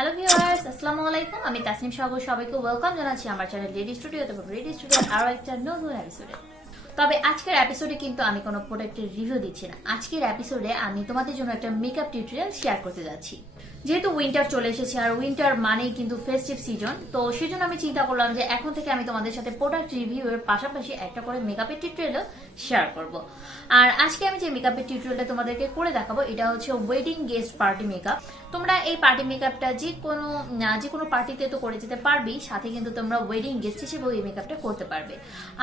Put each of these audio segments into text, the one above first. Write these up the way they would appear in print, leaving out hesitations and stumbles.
Hello viewers, আসসালামু আলাইকুম। আমি তাসনিম সাগর, সবাইকে ওয়েলকাম জানাচ্ছি আমার চ্যানেল রেডি স্টুডিওতে। রেডি স্টুডিওর আরও একটা নতুন এপিসোডে। তবে আজকের এপিসোডে কিন্তু আমি কোনো প্রোডাক্টের রিভিউ দিচ্ছি না। আজকের এপিসোডে আমি তোমাদের জন্য একটা মেকআপ টিউটোরিয়াল শেয়ার করতে যাচ্ছি। যেহেতু উইন্টার চলে এসেছে আর উইন্টার মানেই কিন্তু ফেস্টিভ সিজন, তো সেজন্য আমি চিন্তা করলাম যে এখন থেকে আমি তোমাদের সাথে প্রোডাক্ট রিভিউ এর পাশাপাশি একটা করে মেকআপের টিউটোরিয়ালও শেয়ার করব। আর আজকে আমি যে মেকআপের টিউটোরিয়ালটা তোমাদেরকে করে দেখাবো এটা হচ্ছে ওয়েডিং গেস্ট পার্টি মেকআপ। তোমরা এই পার্টি মেকআপটা যে কোনো পার্টিতে তো করে যেতে পারবেই, সাথে কিন্তু তোমরা ওয়েডিং গেস্ট হিসেবেও এই মেকআপটা করতে পারবে।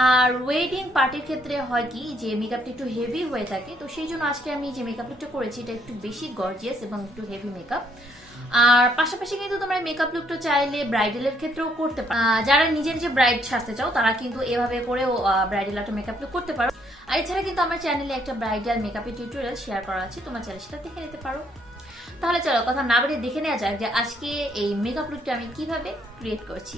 আর ওয়েডিং পার্টির ক্ষেত্রে হয় কি যে মেকআপটা একটু হেভি হয়ে থাকে, তো সেই জন্য আজকে আমি যে মেকআপটা করেছি এটা একটু বেশি গর্জিয়াস এবং একটু হেভি মেকআপ। আর পাশাপাশি কিন্তু তোমরা মেকআপ লুকটা চাইলে ব্রাইডালের ক্ষেত্রেও করতে পারো। যারা নিজের যে ব্রাইড সাজতে চাও তারা কিন্তু এভাবে করেও ব্রাইডাল একটা মেকআপ লুক করতে পারো। আর এছাড়া কিন্তু আমার চ্যানেলে একটা ব্রাইডাল মেকআপের টিউটোরিয়াল শেয়ার করা আছে, তোমার চ্যানেল সেটা দেখে নিতে পারো। তাহলে চলো কথা না বাড়িয়ে দেখে নেওয়া যাক যে আজকে এই মেকআপ লুকটা আমি কিভাবে ক্রিয়েট করছি।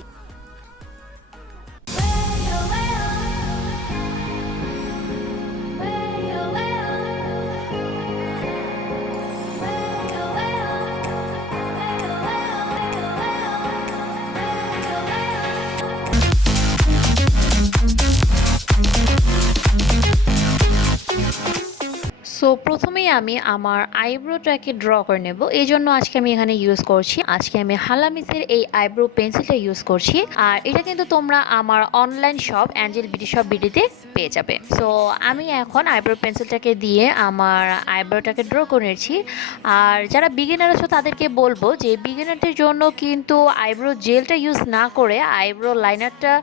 সো প্রথমেই আমি আমার আইব্রোটাকে ড্র করে নেব। এই জন্য আজকে আমি এখানে ইউজ করছি, আজকে আমি হালামিসের এই আইব্রো পেন্সিলটা ইউজ করছি। আর এটা কিন্তু তোমরা আমার online shop Angel BD shop বিডিতে পেয়ে যাবে। সো আমি এখন আইব্রো পেন্সিলটাকে দিয়ে আমার আইব্রোটাকে ড্র করে নিচ্ছি। আর যারা বিগিনার আছো তাদেরকে বলবো যে বিগিনারদের জন্য কিন্তু আইব্রো জেলটা ইউজ না করে আইব্রো লাইনারটা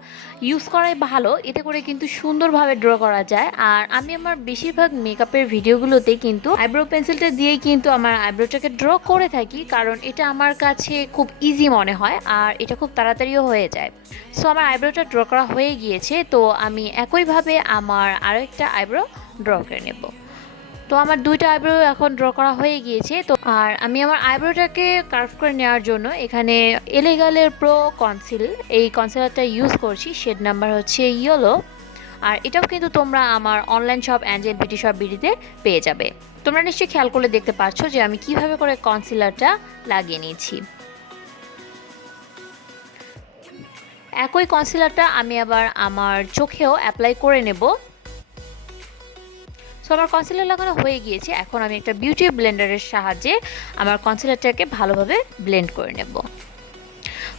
ইউজ করাই ভালো, এতে করে কিন্তু সুন্দরভাবে ড্র করা যায়। আর আমি আমার বেশিরভাগ মেকআপের ভিডিওগুলোতে কিন্তু আইব্রো পেন্সিলটা দিয়েই কিন্তু আমার আইব্রোটাকে ড্র করে থাকি, কারণ এটা আমার কাছে খুব ইজি মনে হয় আর এটা খুব তাড়াতাড়িও হয়ে যায়। সো আমার আইব্রোটা ড্র করা হয়ে গিয়েছে, তো আমি একইভাবে আমার আরও একটা আইব্রো ড্র করে নেব। তো আমার দুইটা আইব্রো এখন ড্র করা হয়ে গিয়েছে। তো আর আমি আমার আইব্রোটাকে কার্ভ করে নেওয়ার জন্য এখানে এলেগালের প্রো কনসিল এই কনসিলারটা ইউজ করছি, শেড নাম্বার হচ্ছে ইয়েলো। আর এটাও কিন্তু তোমরা আমার online shop Angel beauty shop বিডিতে পেয়ে যাবে। তোমরা নিশ্চয়ই খেয়াল করলে দেখতে পাচ্ছ যে আমি কিভাবে করে কনসিলারটা লাগিয়ে নিয়েছি। একই কনসিলারটা আমি আবার আমার চোখেও অ্যাপ্লাই করে নেব। সো আমার কনসিলার লাগানো হয়ে গিয়েছে, এখন আমি একটা বিউটি ব্লেন্ডারের সাহায্যে আমার কনসিলারটাকে ভালোভাবে ব্লেন্ড করে নেব।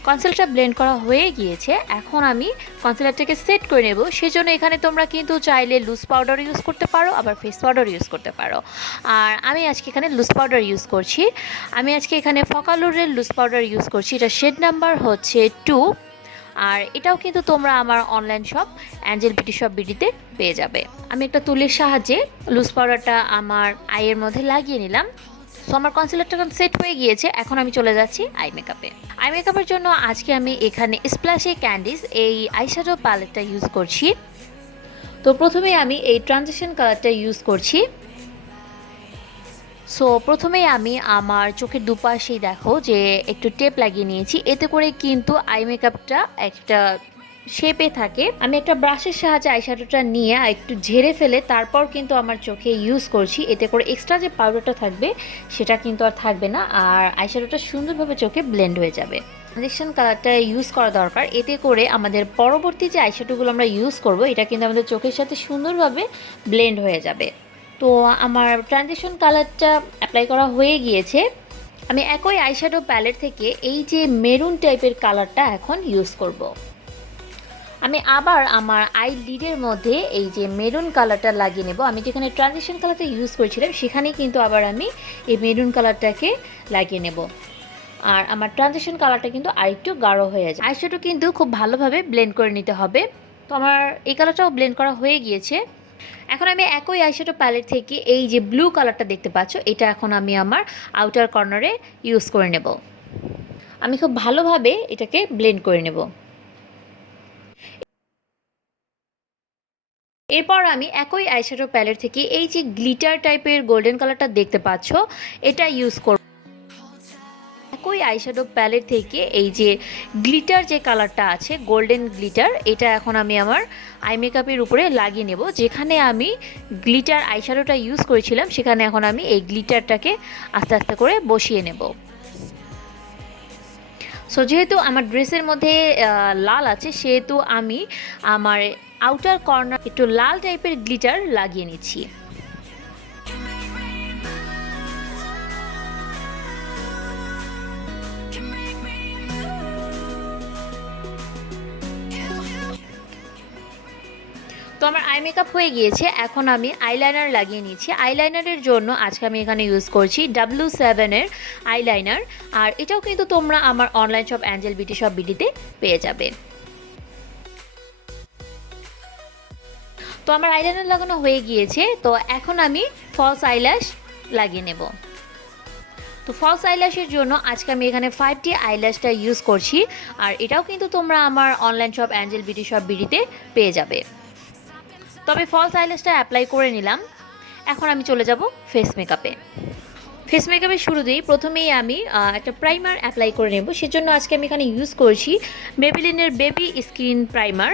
কনসিলারটা ব্লেন্ড করা হয়ে গিয়েছে, এখন আমি কনসিলারটাকে সেট করে নেব। সেজন্য এখানে তোমরা কিন্তু চাইলে লুজ পাউডার ইউজ করতে পারো, আবার ফেস পাউডার ইউজ করতে পারো। আর আমি আজকে এখানে লুজ পাউডার ইউজ করছি। আমি আজকে এখানে ফকালুরের লুজ পাউডার ইউজ করছি, এটা শেড নাম্বার হচ্ছে 2। আর এটাও কিন্তু তোমরা আমার online shop Angel beauty shop বিডিতে পেয়ে যাবে। আমি একটা তুলির সাহায্যে লুজ পাউডারটা আমার আইয়ের মধ্যে লাগিয়ে নিলাম। সো আমার কনসিলারটা সেট হয়ে গিয়েছে, এখন আমি চলে যাচ্ছি আই মেকআপে। আই মেকআপের জন্য আজকে আমি এখানে স্প্ল্যাশে ক্যান্ডিস এই আইশ্যাডো প্যালেটটা ইউজ করছি। তো প্রথমে আমি এই ট্রানজিশন কালারটা ইউজ করছি। সো প্রথমেই আমি আমার চোখের দুপাশেই দেখো যে একটু টেপ লাগিয়ে নিয়েছি, এতে করে কিন্তু আই মেকআপটা একটা শেপে থাকে। আমি একটা ব্রাশের সাহায্যে আইশ্যাডোটা নিয়ে একটু ঝেড়ে ফেলে তারপর কিন্তু আমার চোখে ইউজ করছি, এতে করে এক্সট্রা যে পাউডারটা থাকবে সেটা কিন্তু আর থাকবে না, আর আইশ্যাডোটা সুন্দরভাবে চোখে ব্লেন্ড হয়ে যাবে। ট্রানজিশন কালারটা ইউজ করা দরকার, এতে করে আমাদের পরবর্তী যে আইশ্যাডোগুলো আমরা ইউজ করব এটা কিন্তু আমাদের চোখের সাথে সুন্দরভাবে ব্লেন্ড হয়ে যাবে। তো আমার ট্রানজিশন কালারটা অ্যাপ্লাই করা হয়ে গিয়েছে। আমি একই আইশ্যাডো প্যালেট থেকে এই যে মেরুন টাইপের কালারটা এখন ইউজ করব। আমি আবার আমার আই লিডের মধ্যে এই যে মেরুন কালারটা লাগিয়ে নেব। আমি যেখানে ট্রানজিশন কালারটা ইউজ করেছিলাম সেখানেই কিন্তু আবার আমি এই মেরুন কালারটাকে লাগিয়ে নেব। আর আমার ট্রানজিশন কালারটা কিন্তু আরেকটু গাঢ় হয়ে যায়। আইশ্যাডো কিন্তু খুব ভালোভাবে ব্লেন্ড করে নিতে হবে। তো আমার এই কালারটাও ব্লেন্ড করা হয়ে গিয়েছে। এখন আমি একই আইশ্যাডো প্যালেট থেকে এই যে ব্লু কালারটা দেখতে পাচ্ছ এটা এখন আমি আমার আউটার কর্নারে ইউজ করে নেব। আমি খুব ভালোভাবে এটাকে ব্লেন্ড করে নেব। এরপর আমি একই আইশ্যাডো প্যালেট থেকে এই যে গ্লিটার টাইপের গোল্ডেন কালারটা দেখতে পাচ্ছ এটা ইউজ করব। একই আইশ্যাডো প্যালেট থেকে এই যে গ্লিটার যে কালারটা আছে গোল্ডেন গ্লিটার, এটা এখন আমি আমার আই মেকআপের উপরে লাগিয়ে নেব। যেখানে আমি গ্লিটার আইশ্যাডোটা ইউজ করেছিলাম সেখানে এখন আমি এই গ্লিটারটাকে আস্তে আস্তে করে বসিয়ে নেব। সো যেহেতু আমার ড্রেসের মধ্যে লাল আছে, সেহেতু আমি আমার আউটার কর্নার একটু লাল টাইপের গ্লিটার লাগিয়ে নিচ্ছি। তো আমার আই মেকআপ হয়ে গিয়েছে, এখন আমি আইলাইনার লাগিয়ে নিচ্ছি। আইলাইনারের জন্য আজকে আমি এখানে ইউজ করছি W7 এর আইলাইনার, আর এটাও কিন্তু তোমরা আমার online shop Angel beauty shop বিডিতে পেয়ে যাবে। তো আমার আইলাইনার লাগানো হয়ে গিয়েছে, তো এখন আমি ফলস আইল্যাশ লাগিয়ে নেব। তো ফলস আইল্যাশের জন্য আজকে আমি এখানে 5T আইল্যাশটা ইউজ করছি, আর এটাও কিন্তু তোমরা আমার online shop Angel beauty shop বিডিতে পেয়ে যাবে। তবে ফলস আইল্যাশটা অ্যাপ্লাই করে নিলাম, এখন আমি চলে যাব ফেস মেকআপে। ফেস মেকআপের শুরুতেই প্রথমেই আমি একটা প্রাইমার অ্যাপ্লাই করে নেব। সেজন্য আজকে আমি এখানে ইউজ করছি মেবেলিনের বেবি স্কিন প্রাইমার,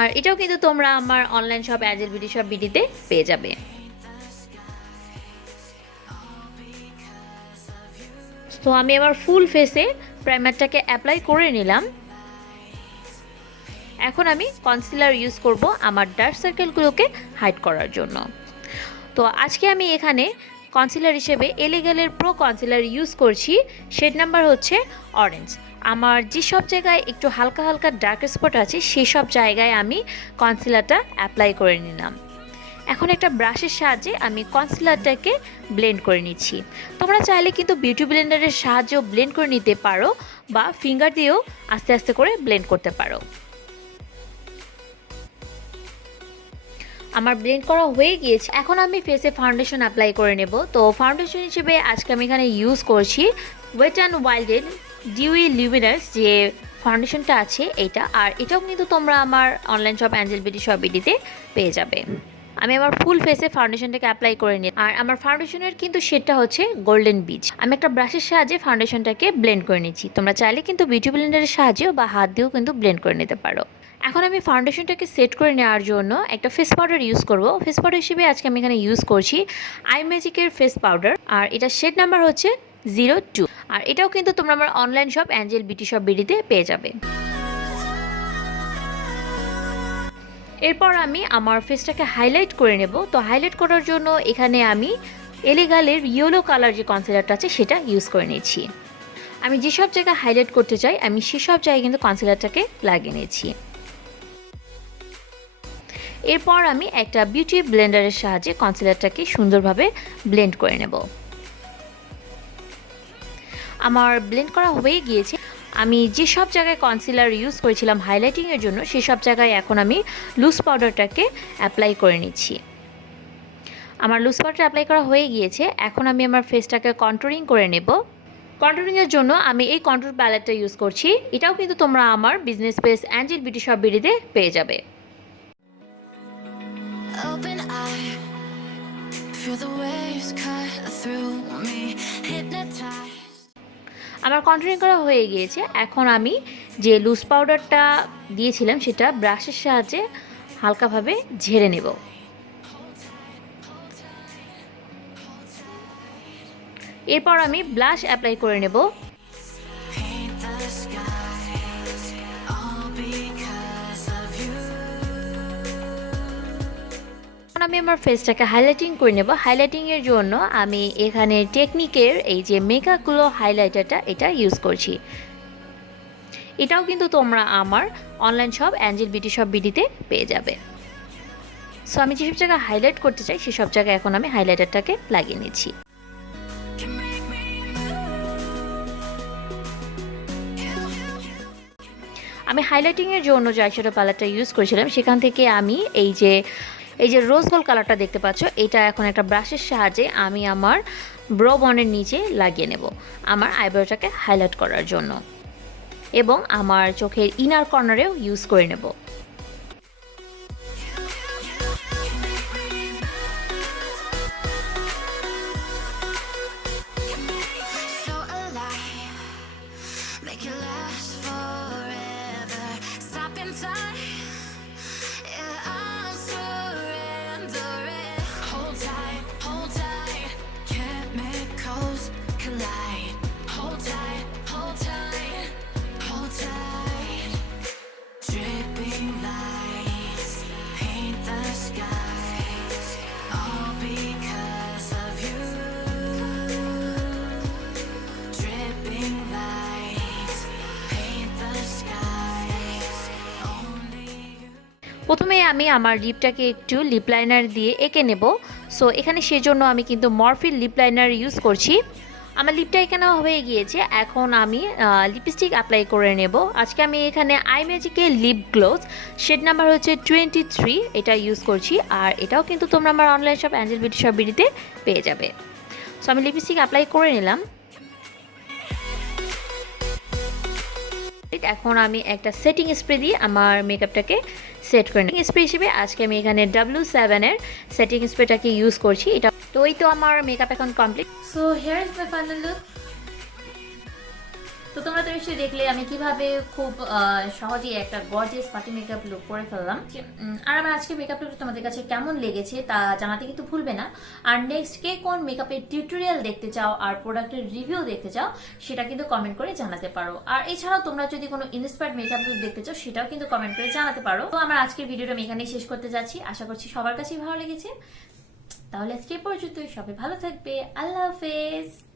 আর এটাও কিন্তু তোমরা আমার online shop Angel beauty shop বিডিতে পেয়ে যাবে। তো আমি আমার ফুল ফেসে প্রাইমারটাকে অ্যাপ্লাই করে নিলাম। এখন আমি কনসিলার ইউজ করব আমার ডার্ক সার্কেলগুলোকে হাইড করার জন্য। তো আজকে আমি এখানে কনসিলার হিসেবে এলিগেলের প্রো কনসিলার ইউজ করছি, শেড নাম্বার হচ্ছে অরেঞ্জ। আমার যেসব জায়গায় একটু হালকা হালকা ডার্ক স্পট আছে সেই সব জায়গায় আমি কনসিলারটা অ্যাপ্লাই করে নিলাম। এখন একটা ব্রাশের সাহায্যে আমি কনসিলারটাকে ব্লেন্ড করে নিচ্ছি। তোমরা চাইলে কিন্তু বিউটি ব্লেন্ডারের সাহায্যেও ব্লেন্ড করে নিতে পারো, বা ফিঙ্গার দিয়েও আস্তে আস্তে করে ব্লেন্ড করতে পারো। আমার ব্লেন্ড করা হয়ে গিয়েছে, এখন আমি ফেসে ফাউন্ডেশন অ্যাপ্লাই করে নেব। তো ফাউন্ডেশন হিসেবে আজকে আমি এখানে ইউজ করছি ওয়েট অ্যান্ড ওয়াইল্ডের ডিউই লিউমিনাস যে ফাউন্ডেশনটা আছে এইটা, আর এটাও কিন্তু তোমরা আমার online shop Angel beauty shop বিডিতে পেয়ে যাবে। আমি আমার ফুল ফেসে ফাউন্ডেশনটাকে অ্যাপ্লাই করে নিই, আর আমার ফাউন্ডেশনের কিন্তু শেডটা হচ্ছে গোল্ডেন বিচ। আমি একটা ব্রাশের সাহায্যে ফাউন্ডেশনটাকে ব্লেন্ড করে নিচ্ছি। তোমরা চাইলে কিন্তু বিউটি ব্লেন্ডারের সাহায্যেও বা হাত দিয়েও কিন্তু ব্লেন্ড করে নিতে পারো। এখন আমি ফাউন্ডেশনটাকে সেট করে নেওয়ার জন্য একটা ফেস পাউডার ইউজ করব। ফেস পাউডার হিসেবে আজকে আমি এখানে ইউজ করছি আই ম্যাজিকের ফেস পাউডার, আর এটা শেড নাম্বার হচ্ছে 02, আর এটাও কিন্তু তোমরা আমার online shop Angel beauty shop বিডিতে পেয়ে যাবে। এরপর আমি আমার ফেসটাকে হাইলাইট করে নেব। তো হাইলাইট করার জন্য এখানে আমি এলিগালের ইয়েলো কালার যে কনসিলারটা আছে সেটা ইউজ করে নিয়েছি। আমি যেসব জায়গায় হাইলাইট করতে চাই আমি সেসব জায়গায় কিন্তু কনসিলারটাকে লাগিয়ে নিয়েছি। এরপর আমি একটা বিউটি ব্লেন্ডারের সাহায্যে কনসিলারটাকে সুন্দরভাবে ব্লেন্ড করে নেব। আমার ব্লেন্ড করা হয়ে গিয়েছে। আমি যেসব জায়গায় কনসিলার ইউজ করেছিলাম হাইলাইটিংয়ের জন্য সেসব জায়গায় এখন আমি লুজ পাউডারটাকে অ্যাপ্লাই করে নিচ্ছি। আমার লুজ পাউডার অ্যাপ্লাই করা হয়ে গিয়েছে, এখন আমি আমার ফেসটাকে কন্ট্রোলিং করে নেব। কন্ট্রোলিংয়ের জন্য আমি এই কন্ট্রোল প্যালেটটা ইউজ করছি, এটাও কিন্তু তোমরা আমার business page Angel beauty shop বিডিতে পেয়ে যাবে। Open eye, feel the waves cut through me, hypnotized. আমার কন্ট্রোলিং করা হয়ে গিয়েছে, এখন আমি যে লুজ পাউডারটা দিয়েছিলাম সেটা ব্রাশের সাহায্যে হালকাভাবে ঝেড়ে নেব। এরপর আমি ব্লাশ অ্যাপ্লাই করে নেব। আমি আমার ফেসটাকে হাইলাইটিং করে নেব। হাইলাইটিংয়ের জন্য আমি এখানে টেকনিকের এই যে মেকআপ গ্লো হাইলাইটারটা এটা ইউজ করছি। এটাও কিন্তু তোমরা আমার online shop Angel beauty shop বিডিতে পেয়ে যাবে। সো আমি যেসব জায়গায় হাইলাইট করতে চাই সেসব জায়গায় এখন আমি হাইলাইটারটাকে লাগিয়ে নিচ্ছি। আমি হাইলাইটিংয়ের জন্য যে আইশ্যাডো প্যালেটটা ইউজ করেছিলাম সেখান থেকে আমি এই যে রোজ গোল্ড কালারটা দেখতে পাচ্ছ, এটা এখন একটা ব্রাশের সাহায্যে আমি আমার ব্রো বনের নিচে লাগিয়ে নেব আমার আইব্রোটাকে হাইলাইট করার জন্য, এবং আমার চোখের ইনার কর্নারেও ইউজ করে নেব। প্রথমে আমি আমার লিপটাকে একটু লিপ লাইনার দিয়ে এঁকে নেব। সো এখানে সেজন্য আমি কিন্তু মরফির লিপ লাইনার ইউজ করছি। আমার লিপটা এখানে হয়ে গিয়েছে, এখন আমি লিপস্টিক অ্যাপ্লাই করে নেব। আজকে আমি এখানে আই ম্যাজিকের লিপ গ্লোজ শেড নাম্বার হচ্ছে 23, এটা ইউজ করছি। আর এটাও কিন্তু তোমরা আমার online shop Angel beauty shop বিডিতে পেয়ে যাবে। সো আমি লিপস্টিক অ্যাপ্লাই করে নিলাম। এখন আমি একটা সেটিং স্প্রে দিয়ে আমার মেকআপটাকে সেট করে নিই। স্প্রে হিসেবে আজকে আমি এখানে W7 এর সেটিং স্প্রেটাকে ইউজ করছি। এটা তো এই তো আমার মেকআপ এখন complete. So here is my final look. তো তোমরা তো নিশ্চয়ই দেখলে আমি কিভাবে খুব সহজেই একটা গর্জিয়াস পার্টি মেকআপ লুক করে ফেললাম। আর আমার আজকে মেকআপ লুকটা তোমাদের কাছে কেমন লেগেছে তা জানাতে কিন্তু ভুলবে না। আর নেক্সট কে কোন মেকআপের টিউটোরিয়াল দেখতে চাও আর প্রোডাক্টের রিভিউ দেখতে চাও সেটা কিন্তু কমেন্ট করে জানাতে পারো। আর এছাড়াও তোমরা যদি কোনো ইন্সপায়ার্ড মেকআপ লুক দেখতে চাও সেটাও কিন্তু কমেন্ট করে জানাতে পারো। তো আমার আজকের ভিডিওটা আমি এখানেই শেষ করতে যাচ্ছি। আশা করছি সবার কাছেই ভালো লেগেছে। তাহলে আজকে পর্যন্তই, সবাই ভালো থাকবে। আল্লাহ হাফেজ।